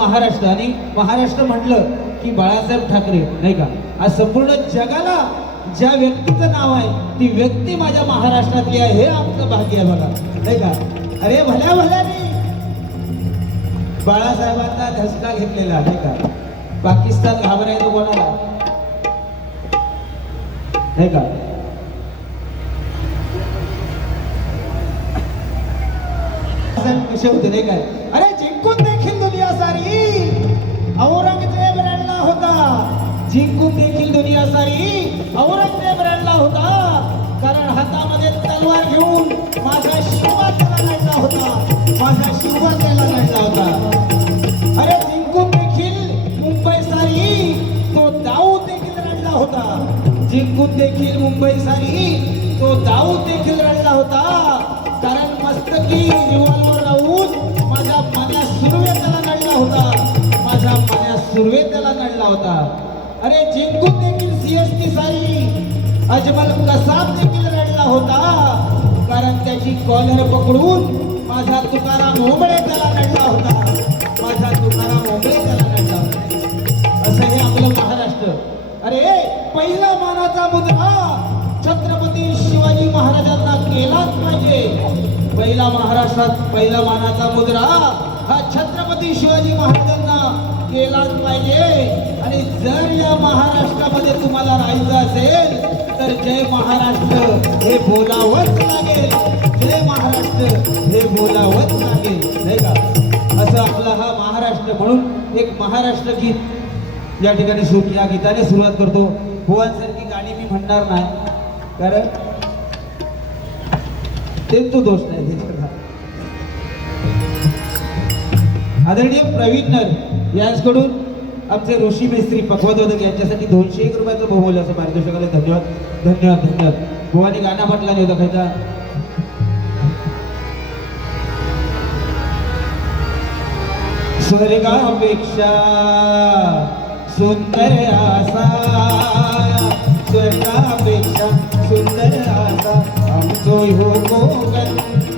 महाराष्ट्र. आणि महाराष्ट्र म्हटलं की बाळासाहेब ठाकरे नाही का? आज संपूर्ण जगाला ज्या व्यक्तीचं नाव आहे ती व्यक्ती माझ्या महाराष्ट्रातली आहे हे आमचं भाग्य आहे बघा. नाही का? अरे भल्या भल्याने. बाळासाहेबांना धसका घेतलेला नाही का? पाकिस्तान घाबरायचं कोणाला? नाही का? कसे होते नाही काय अरे जिंकून देखील औरंगजेब रडला होता. जिंकून देखील दुनिया सारी औरंगजेब रडला होता. कारण हातामध्ये तलवार घेऊन माझा शिवबा त्याला लढला होता. माझा शिवबा त्याला लढला होता. अरे जिंकून देखील मुंबई सारी तो दाऊद देखील रडला होता. जिंकून देखील मुंबई सारी तो दाऊद देखील रडला होता. कारण मस्तकी रिव्हॉल्वर लावून माझ्या माझ्या सुरवे सुर्वे त्याला काढला होता. अरे जिंकून देखील सीएसटी साई. अजमल कसाब देखील रडला होता. कारण त्याची कॉलर पकडून माझा तुकाराम ओंबळे त्याला रडला होता. माझा तुकाराम ओंबळे त्याला रडला होता. असं हे आपलं महाराष्ट्र. अरे पहिला मानाचा मुद्रा छत्रपती शिवाजी महाराजांना केलाच पाहिजे. पहिला महाराष्ट्रात पहिला मानाचा मुद्रा हा छत्रपती शिवाजी महाराज केलाच पाहिजे. आणि जर या महाराष्ट्रामध्ये तुम्हाला राहायचं असेल तर जय महाराष्ट्र हे बोलावंच लागेल. जय महाराष्ट्र हे बोलावंच लागेल. नाही का? असं आपला हा महाराष्ट्र म्हणून एक महाराष्ट्र गीत या ठिकाणी सुरू या गीताने सुरुवात करतो. भुवांसारखी गाणी मी म्हणणार नाही. कारण ते तो दोष नाही. आदरणीय प्रवीण नर यांच्याकडून आमचे ऋषी मेस्त्री पखवादोदक यांच्यासाठी दोनशे एक रुपयाचं बहुमूल्य असं मार्गदर्शकाला धन्यवाद धन्यवाद धन्यवाद. भुवानी गाणं म्हटला नाही होता खायचा स्वर्गापेक्षा सुंदर आसा स्वर्गापेक्षा सुंदर आसा आमचो हो कोकण.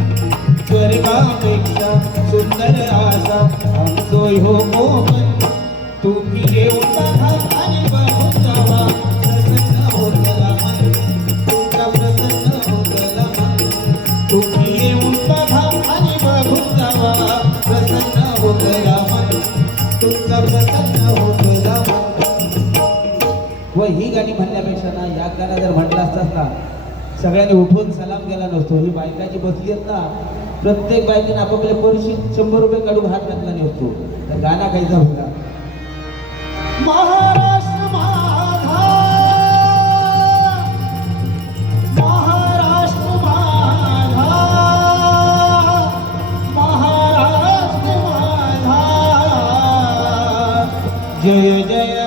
स्वर्गापेक्षा सुंदर आसा आमचो हो मोहन तुम्ही येऊन बघा आणि बघून जावा. प्रसन्न होतला मन तुमचा प्रसन्न होतला मन तुम्ही येऊन बघा आणि बघून जावा. प्रसन्न होतला मन तुमचा प्रसन्न होतला मन व ही गाणी म्हणण्यापेक्षा ना या गाणं जर म्हटलं असतात ना सगळ्यांनी उठून सलाम केला नसतो. ही बायकाची बसली आहेत ना प्रत्येक बायकेने आपापल्या पर्शी शंभर रुपये काढून हात घातला नव्हतो तर गाणा खायचा होता महाराष्ट्र माझा. महाराष्ट्र माझा. महाराष्ट्र माझा. जय जय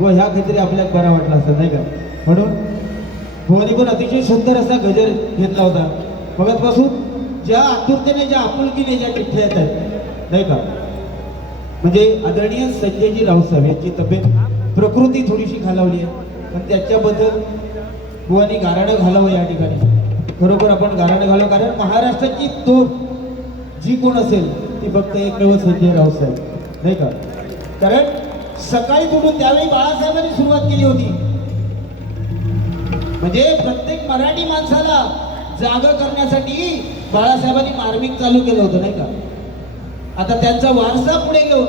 व ह्या काहीतरी आपल्याला बरा वाटला असता नाही का? म्हणून भवानी पण अतिशय सुंदर असा गजर घेतला होता. मगाचपासून ज्या आतुरतेने ज्या आपुलकीने ज्या चिठ्ठ्या येत आहेत नाही का? म्हणजे आदरणीय संजयजी साहेब यांची तब्येत प्रकृती थोडीशी खालावली आहे. पण त्याच्याबद्दल भुवानी गाराणं घालावं या ठिकाणी. खरोखर आपण गाराणं घालावं कारण महाराष्ट्राची तोफ जी कोण असेल ती फक्त एकमेव संजय साहेब नाही का? कारण सकाळी उठून त्यावेळी बाळासाहेबांनी सुरुवात केली होती. म्हणजे प्रत्येक मराठी माणसाला जाग करण्यासाठी बाळासाहेबांनी मार्मिक चालू केलं होतं नाही का? आता त्यांचा वारसा पुढे घेऊन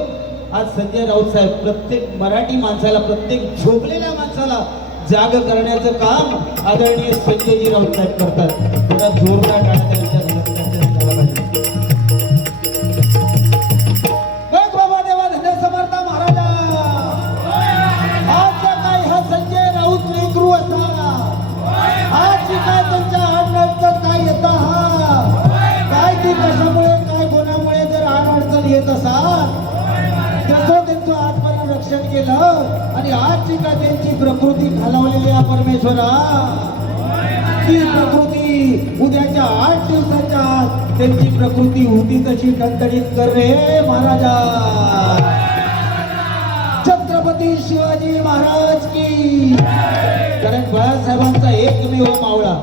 आज संजय राऊत साहेब प्रत्येक मराठी माणसाला प्रत्येक झोपलेल्या माणसाला जाग करण्याचं काम आदरणीय संजयजी राऊत साहेब करतात. जोरदार प्रकृती खालावलेली आहे परमेश्वरा. ती प्रकृती उद्याच्या आठ दिवसाच्या आत त्यांची प्रकृती होती तशी टणटणीत कर रे महाराजा. छत्रपती शिवाजी महाराज की. कारण बाळासाहेबांचा एकमेव मावळा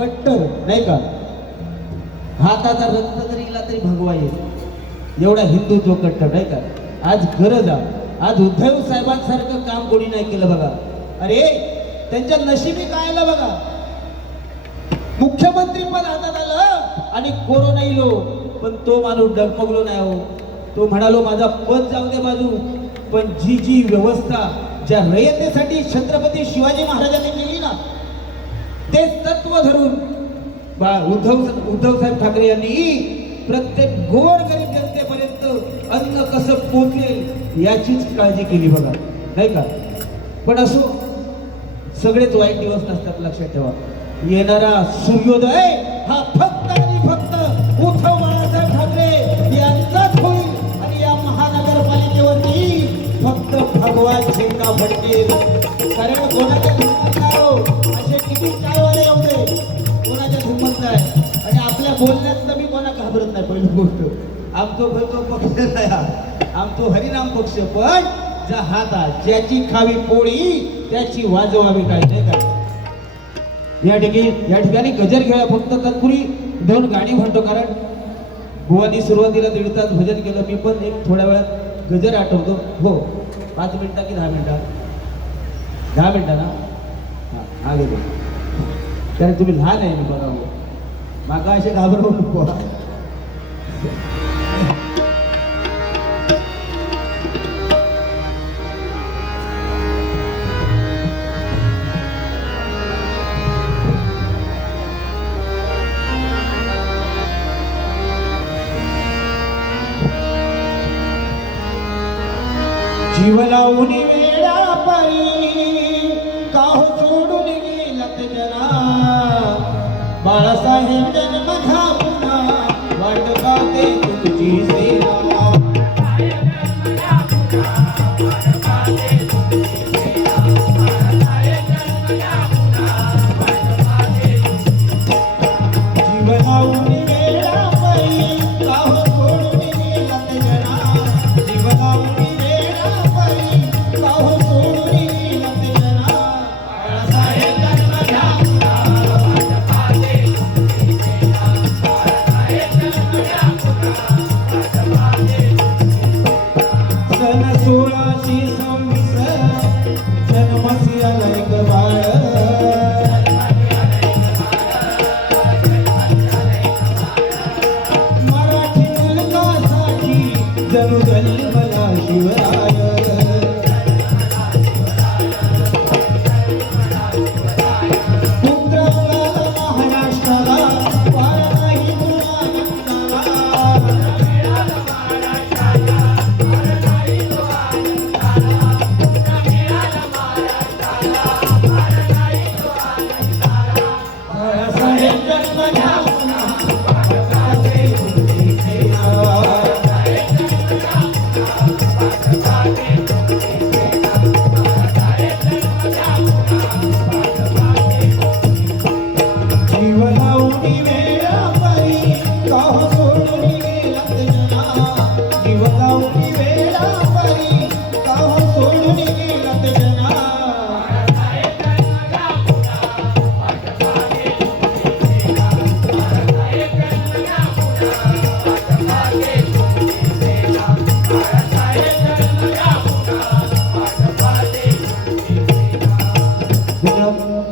कट्टर नाही का? हाताचा रक्त जरी गेला तरी भगवा येईल. एवढा हिंदू जो कट्टर नाही का? आज गरज आज उद्धव साहेबांसारखं काम कोणी नाही केलं बघा. अरे त्यांच्या नशिबी काय आलं बघा? मुख्यमंत्री पद हातात आलं आणि कोरोना येलो पण तो माणूस डगमगलो नाही हो. तो म्हणालो माझा पद जाऊ दे बाजू. पण जी जी व्यवस्था ज्या रयतेसाठी छत्रपती शिवाजी महाराजांनी केली ना तेच तत्व धरून बा उद्धव उद्धव साहेब ठाकरे यांनी प्रत्येक गोर गरीब जनतेपर्यंत अन्न कसं पोचेल याचीच काळजी केली बघा. नाही का? पण असो सगळेच वाईट दिवस नसतात लक्षात ठेवा. येणारा सूर्योदय हा फक्त आणि फक्त उद्धव बाळासाहेब ठाकरे यांचाच होईल. आणि या महानगरपालिकेवरती फक्त भगवान झेंडा फडकेल. कारण कोणाच्या धुमत नाही हो. असे किती चायवाले एवढे कोणाच्या धुमत नाही. आणि आपल्या बोलण्यात तर मी कोणा घाबरत नाही पहिली गोष्ट. आमचो भरतो पक्ष नाही हा. आमचो हरिनाम पक्ष. पण ज्या हातात ज्याची खावी पोळी त्याची वाजवावी काय नाही का या ठिकाणी या ठिकाणी गजर खेळा फक्त तत्पुरी दोन गाणी म्हणतो कारण बुवानी सुरुवातीला दीड तास भजन केलं. मी पण एक थोड्या वेळात गजर आठवतो. हो पाच मिनिटं की दहा मिनिटं? दहा मिनिटं ना? हां हा गजर. कारण तुम्ही लहान आहे मी बघा हो. असे घाबरवू नको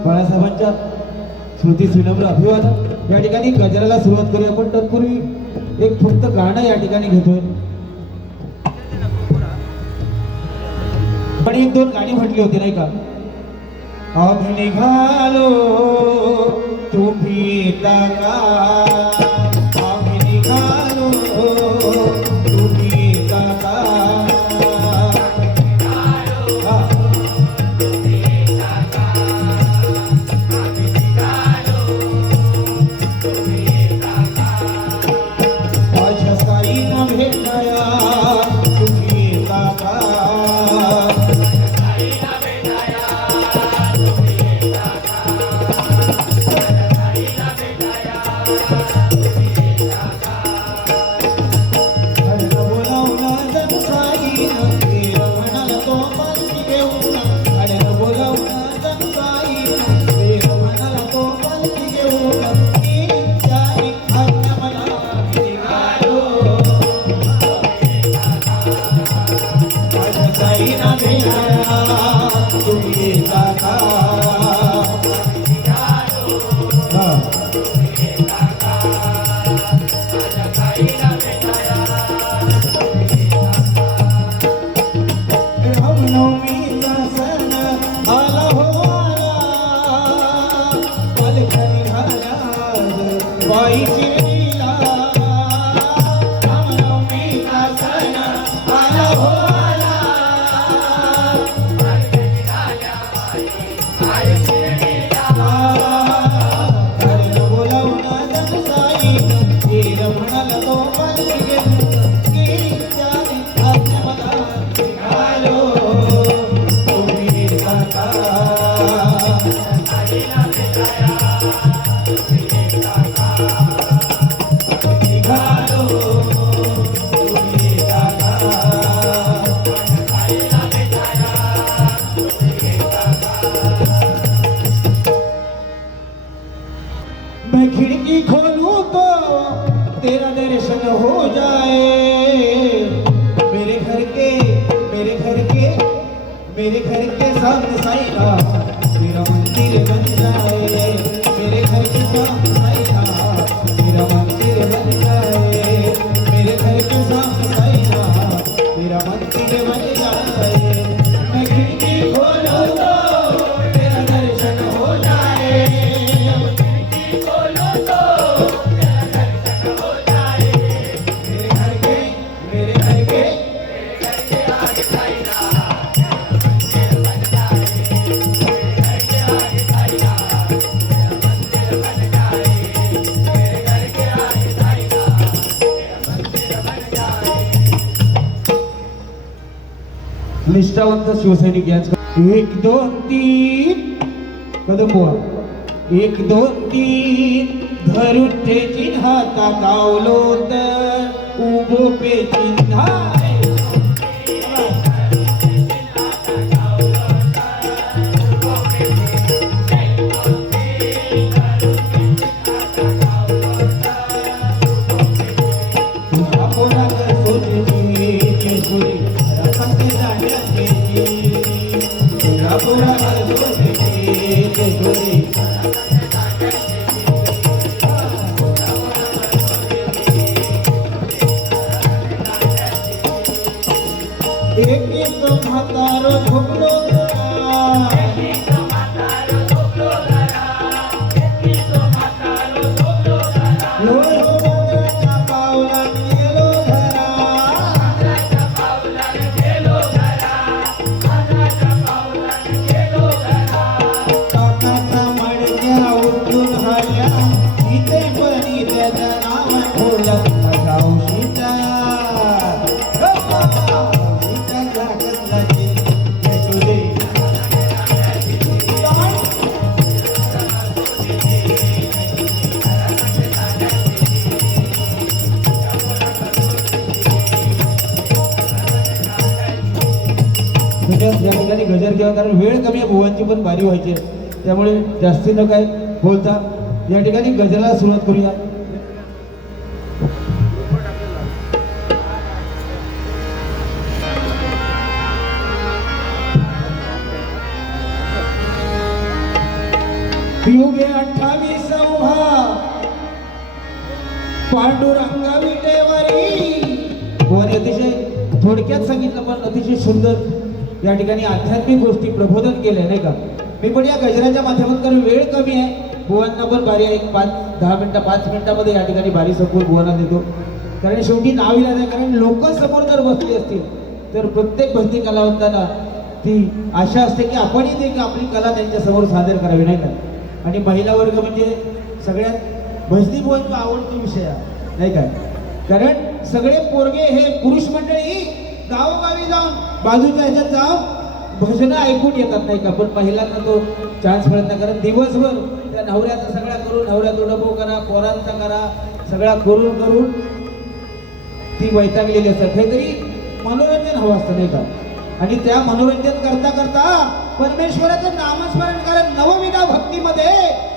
बाळासाहेबांच्या स्मृती विनम्र अभिवादन. या ठिकाणी गजराला सुरुवात करूया पण तत्पूर्वी एक फक्त गाणं या ठिकाणी घेतोय. पण एक दोन गाणी म्हटली होती नाही का? आम्ही निघालो तुम्ही मेरे घर के सामने साईं का तेरा मंदिर बन जाए मेरे घर के सामने शिवसैनिक यांचं एक दोन तीन. कदम बुवा. एक दोन तीन. धरून ते चिन्हाता गावलो तर. उभो पे चिन्हा भुवांची व्हायची. आहे त्यामुळे जास्ती न काय बोलता या ठिकाणी गजला सुरुवात करूया. युगे अठ्ठावीस उभा पांडुरंगा विटेवरी अतिशय थोडक्यात सांगितलं पण अतिशय सुंदर या ठिकाणी आध्यात्मिक गोष्टी प्रबोधन केल्या नाही का? मी पण या गजराच्या माध्यमातून कारण वेळ कमी आहे. भुवनना पण भारी आहे. एक पाच दहा मिनटं पाच मिनटामध्ये या ठिकाणी भारी सपोर्ट भुवना देतो. कारण शेवटी नाव येणार नाही कारण लोक समोर जर बसली असतील तर प्रत्येक भक्ती कलावंतांना ती आशा असते की आपणही ते की आपली कला त्यांच्यासमोर सादर करावी नाही का? आणि महिला वर्ग म्हणजे सगळ्यात भजनी तो आवडतो विषय आहे नाही काय कारण सगळे पोरगे हे पुरुष मंडळी गावोगावी जाऊन बाजूच्या ह्याच्यात जाऊन भजनं ऐकून येतात नाही का? पण महिलांना तो चान्स मिळत नाही. कारण दिवसभर त्या नवऱ्याचा सगळा करून नवऱ्यात उडबो करा पोरांचा करा सगळा करून करून ती वैतागलेली असतात. काहीतरी मनोरंजन हवं असतं नाही का? आणि त्या मनोरंजन करता करता परमेश्वराचं नामस्मरण कारण नवविधा भक्तीमध्ये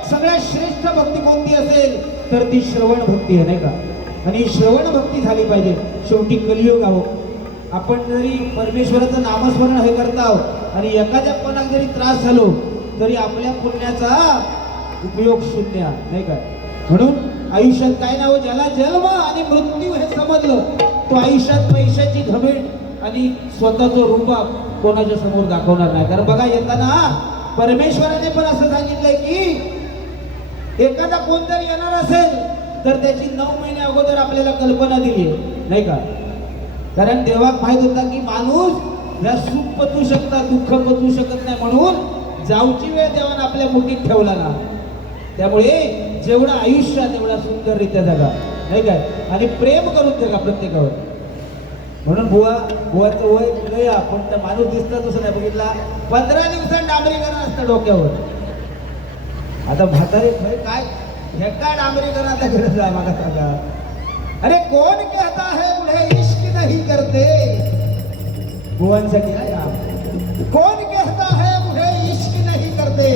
सगळ्यात श्रेष्ठ भक्ती कोणती असेल तर ती श्रवण भक्ती आहे नाही का? आणि श्रवण भक्ती झाली पाहिजे. शेवटी कलियुग आहो. आपण जरी परमेश्वराचं नामस्मरण हे करता आहोत आणि एखाद्या कोणाक जरी त्रास झालो तरी आपल्या पुण्याचा उपयोग शून्य नाही का? म्हणून आयुष्यात काय नाव ज्याला जन्म आणि मृत्यू हे समजलं तो आयुष्यात पैशाची घमेट आणि स्वतःचं रुबाब कोणाच्या समोर दाखवणार नाही. कारण बघा येताना परमेश्वराने पण असं सांगितलंय की एखादा कोण येणार असेल तर त्याची नऊ महिने अगोदर आपल्याला कल्पना दिली नाही का? कारण देवाक माहीत होता की माणूस या सुख पचू शकता दुःख पचू शकत नाही म्हणून जाऊची वेळ देवानं आपल्या मुठीत ठेवला ना. त्यामुळे जेवढं आयुष्य तेवढा सुंदररित्या जगा. नाही काय? आणि प्रेम करून जगा प्रत्येकावर. म्हणून बुवा बुवाचं वय लय आपण तर माणूस दिसला तसं नाही बघितला. पंधरा दिवसात डांबरीकरण असतं डोक्यावर. आता म्हातारे म्हणजे भाई काय? हे का डांबरीकरणाचा गरज आहे मला सांगा. अरे कोण कहता है उन्हें नहीं करते। बुवांसाठी आहे हा. कोण कहता है मुझे इश्क नहीं करते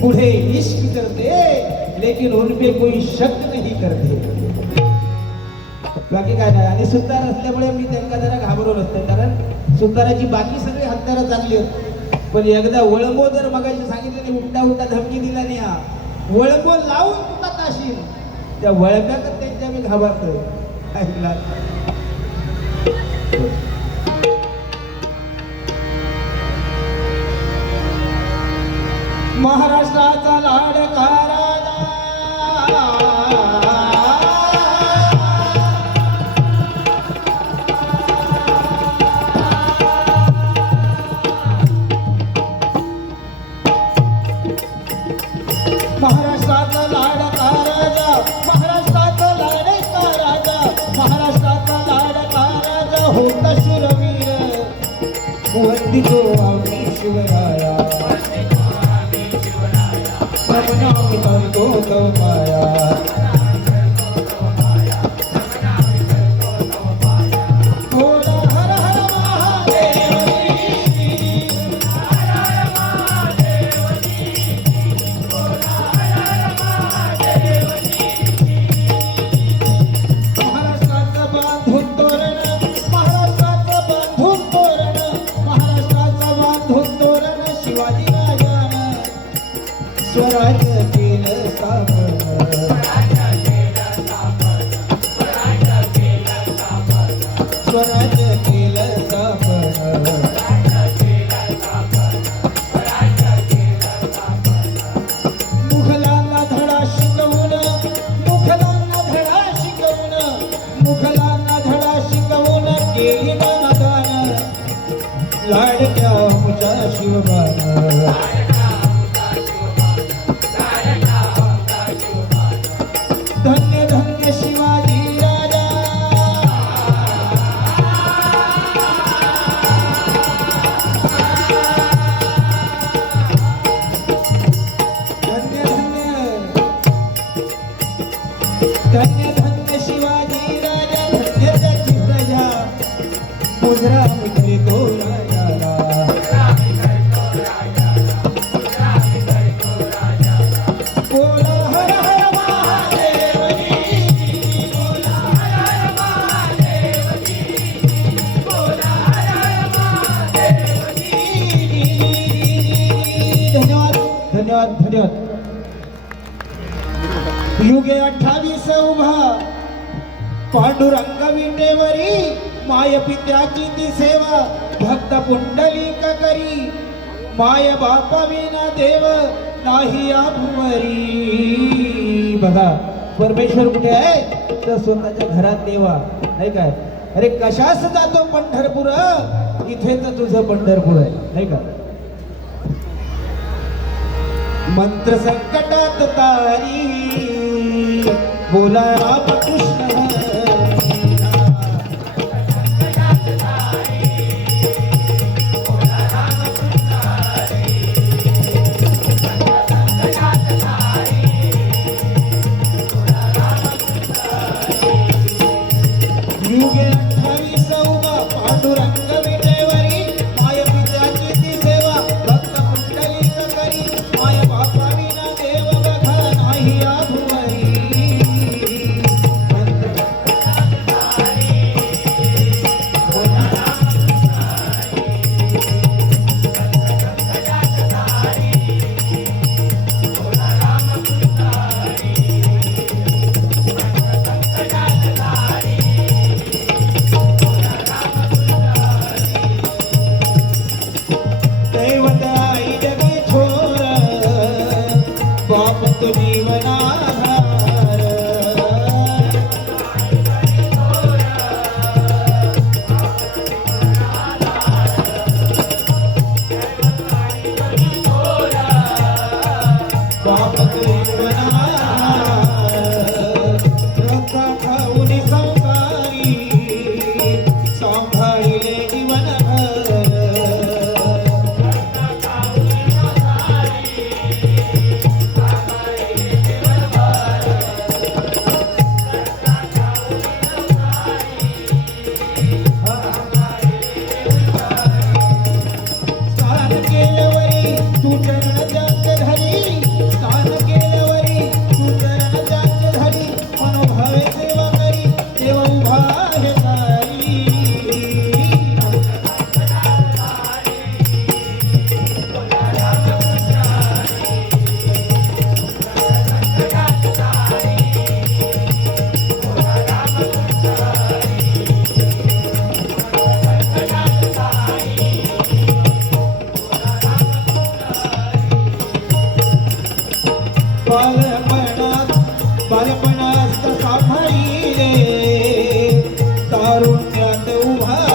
पुढे इश्क करते लेकिन उनपे कोई शक नहीं करते। बाकी काय नाही आणि सुतार असल्यामुळे मी त्यांना जरा घाबरवलं असतं कारण सुताराची बाकी सगळी हत्यारं चांगली आहेत. पण एकदा वळंबो जर मगाशी सांगितलं उलटा उलटा धमकी दिला नाही हा. वळंबो लावून तुका ताशील? त्या वळब्याकच त्यांच्या मी घाबरतो ऐकला महाराष्ट्राचा लाडका. स्वराज्य केलं सापड युगे अठ्ठावीस उभा. पांडुरंग विटेवरी. माय पित्याची ती सेवा भक्त पुंडलिक करी. माय बापा विना देव नाही आभुवरी. बघा परमेश्वर कुठे आहे? तर स्वतःच्या घरात देवा नाही काय? अरे कशास जातो पंढरपूर? इथेच तुझं पंढरपूर आहे. नाही का? मंत्र संकटात तारी. बोला रामकृष्ण. ಯಾತೌಹಾ